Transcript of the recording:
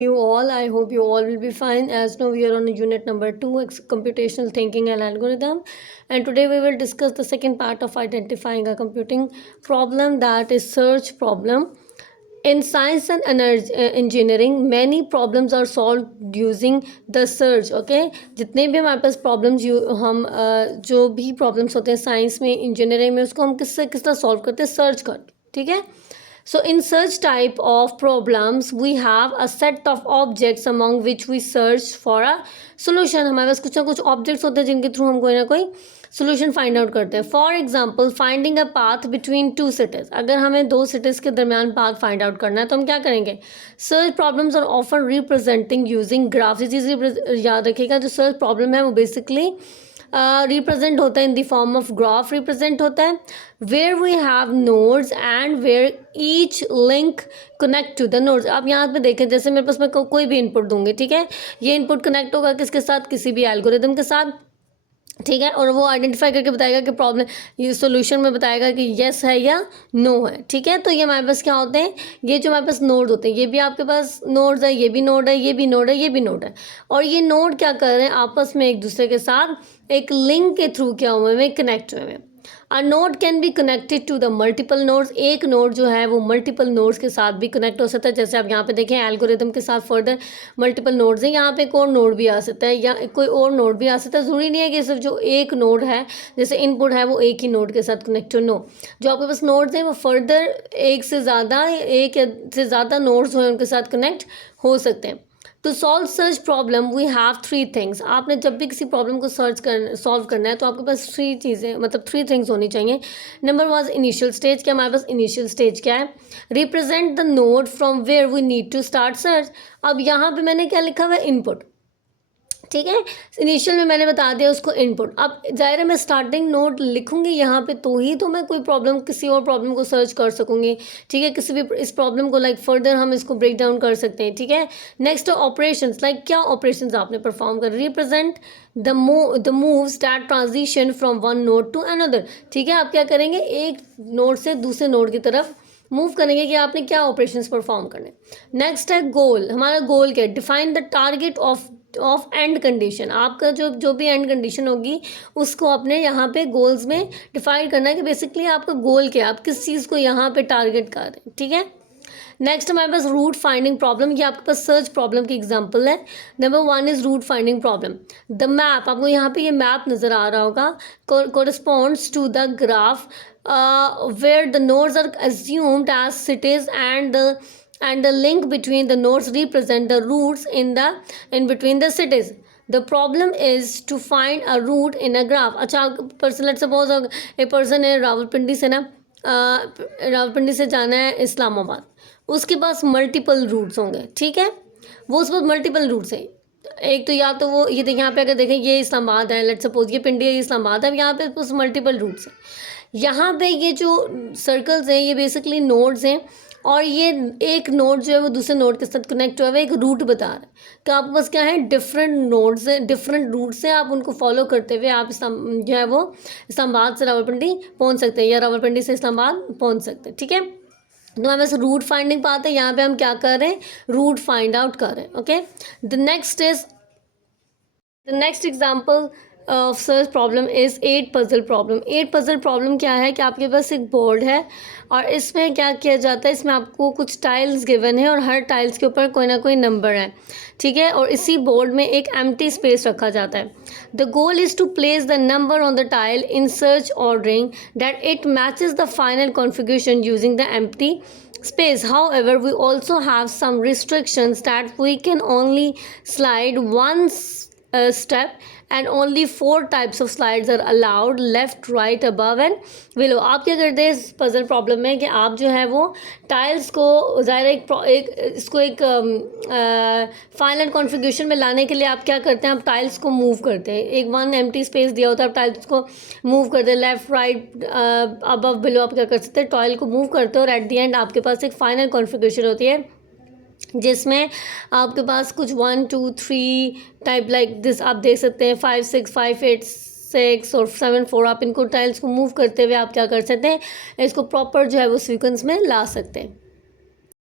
You all, I hope you all will be fine. As now we are on unit number 2, computational thinking and algorithm, and today we will discuss the second part of identifying a computing problem, that is search problem. In science and engineering, many problems are solved using the search. Okay, जितने भी हमारे पास problems हम जो भी problems होते हैं science में, engineering में, उसको हम किस तरह सॉल्व करते हैं, सर्च करके. ठीक है. So in such type of problems we have a set of objects among which we search for a solution. हमारे पास कुछ ना कुछ ऑब्जेक्ट्स होते हैं जिनके थ्रू हम कोई ना कोई सोल्यूशन फाइंड आउट करते हैं. For example finding a path between two cities. अगर हमें दो सिटीज़ के दरमियान पाथ फाइंड आउट करना है तो हम क्या करेंगे. Search problems are often representing using graph. ये चीज़ याद रखिएगा, जो सर्च प्रॉब्लम है वो बेसिकली रिप्रेजेंट होता है in the form of graph represent होता है, where we have nodes and where each link connect to the nodes. आप यहाँ पे देखें, जैसे मेरे पास मैं कोई भी इनपुट दूंगी, ठीक है, ये इनपुट कनेक्ट होगा किसके साथ, किसी भी एल्गोरिदम के साथ. ठीक है, और वो आइडेंटिफाई करके बताएगा कि प्रॉब्लम, ये सोल्यूशन में बताएगा कि येस है या नो है. ठीक है, तो ये हमारे पास क्या होते हैं, ये जो हमारे पास नोड होते हैं, ये भी आपके पास नोड्स है, ये भी नोड है, ये भी नोड है, ये भी नोड है. और ये नोड क्या कर रहे हैं, आपस में एक दूसरे के साथ एक लिंक के थ्रू क्या हुए हैं, कनेक्ट हुए हैं. A node can be connected to the multiple nodes. एक नोड जो है वो मल्टीपल नोड्स के साथ भी कनेक्ट हो सकता है. जैसे आप यहाँ पे देखें, एल्गोरिदम के साथ फर्दर मल्टीपल नोड्स हैं. यहाँ पे एक और नोड भी आ सकता है या कोई और नोड भी आ सकता है. ज़रूरी नहीं है कि सिर्फ जो एक नोड है, जैसे इनपुट है, वो एक ही नोड के साथ कनेक्ट हो. नो, जो आपके पास नोड्स हैं वो फर्दर एक से ज़्यादा नोड्स हो उनके साथ कनेक्ट हो सकते हैं. To solve search problem we have three things. आपने जब भी किसी प्रॉब्लम को सॉल्व करना है तो आपके पास थ्री थिंग्स होनी चाहिए. Number one, initial stage. क्या हमारे पास इनिशियल स्टेज क्या है, represent the node from where we need to start search. अब यहाँ पे मैंने क्या लिखा हुआ है, इनपुट. ठीक है, इनिशियल में मैंने बता दिया उसको इनपुट. अब जाहिर है मैं स्टार्टिंग नोड लिखूंगी यहाँ पे तो ही तो मैं कोई प्रॉब्लम, किसी और प्रॉब्लम को सर्च कर सकूंगी. ठीक है, किसी भी इस प्रॉब्लम को फर्दर हम इसको ब्रेक डाउन कर सकते हैं. ठीक है, नेक्स्ट ऑपरेशंस. क्या ऑपरेशंस आपने परफॉर्म कर, represent the moves that transition from one node to another. ठीक है, आप क्या करेंगे, एक नोड से दूसरे नोड की तरफ मूव करेंगे कि आपने क्या ऑपरेशंस परफॉर्म करने. नेक्स्ट है गोल. हमारा गोल क्या है, define the target of and condition. आपका जो भी एंड कंडीशन होगी उसको अपने यहाँ पे गोल्स में डिफाइन करना है कि बेसिकली आपका गोल क्या है, आप किस चीज़ को यहाँ पे टारगेट कर रहे हैं. ठीक है, नेक्स्ट हमारे पास रूट फाइंडिंग प्रॉब्लम. ये आपके पास सर्च प्रॉब्लम की एग्जांपल है. Number one is root finding problem. The map, आपको यहाँ पे ये मैप नज़र आ रहा होगा, corresponds to the graph where the nodes are assumed as cities and the link between the nodes represent the routes in between the cities. The problem is to find a route in a graph. अच्छा, person, let's suppose एक person है रावलपिंडी से ना, रावलपिंडी से जाना है इस्लामाबाद. उसके पास multiple roots होंगे. ठीक है, वो उसके पास मल्टीपल रूट्स हैं. एक तो या तो वो ये यहाँ पे अगर देखें, ये इस्लामाबाद है, लेट्स सपोज ये पिंडी है, ये इस्लामाबाद है. यहाँ पे उस मल्टीपल रूट्स हैं. यहाँ पे ये जो सर्कल्स हैं ये बेसिकली नोड्स हैं, और ये एक नोड जो है वो दूसरे नोड के साथ कनेक्ट हुआ है, एक रूट बता रहा है. तो आपके पास क्या है, डिफरेंट नोड्स हैं, डिफरेंट रूट से आप उनको फॉलो करते हुए आप जो है वो इस्लामाबाद से रावलपिंडी पहुंच सकते हैं या रावलपिंडी से इस्लामाबाद पहुंच सकते हैं. ठीक है, तो हमारे पास रूट फाइंडिंग पाते हैं. यहाँ पे हम क्या कर रहे हैं, रूट फाइंड आउट कर रहे हैं. Okay, the next example of search problem is 8 puzzle problem. 8 puzzle problem क्या है कि आपके पास एक बोर्ड है और इसमें क्या किया जाता है, इसमें आपको कुछ टाइल्स गिवन है और हर टाइल्स के ऊपर कोई ना कोई नंबर है. ठीक है, और इसी बोर्ड में एक एम्प्टी स्पेस रखा जाता है. The goal is to place the number on the tile in search ordering that it matches the final configuration using the empty space. However, we also have some restrictions that we can only slide one step and only 4 types of slides are allowed, left, right, above and below. आप क्या करते हैं इस puzzle problem में कि आप जो है वो टाइल्स को ज़ाहिर इसको एक फाइनल कॉन्फ़िगरेशन में लाने के लिए आप क्या करते हैं, आप टाइल्स को मूव करते हैं. एक वन एम्प्टी स्पेस दिया होता है, आप टाइल्स को मूव करते हैं, लेफ़्ट, राइट, अबव, बिलो. आप क्या कर सकते हैं, टाइल को मूव करते हो और एट द एंड आपके पास एक फाइनल कॉन्फ़िगरेशन होती है जिसमें आपके पास कुछ 1 2 3 टाइप लाइक दिस आप देख सकते हैं, 5 6 5 8 6 और 7 4. आप इनको टाइल्स को मूव करते हुए आप क्या कर सकते हैं, इसको प्रॉपर जो है वो सीक्वेंस में ला सकते हैं.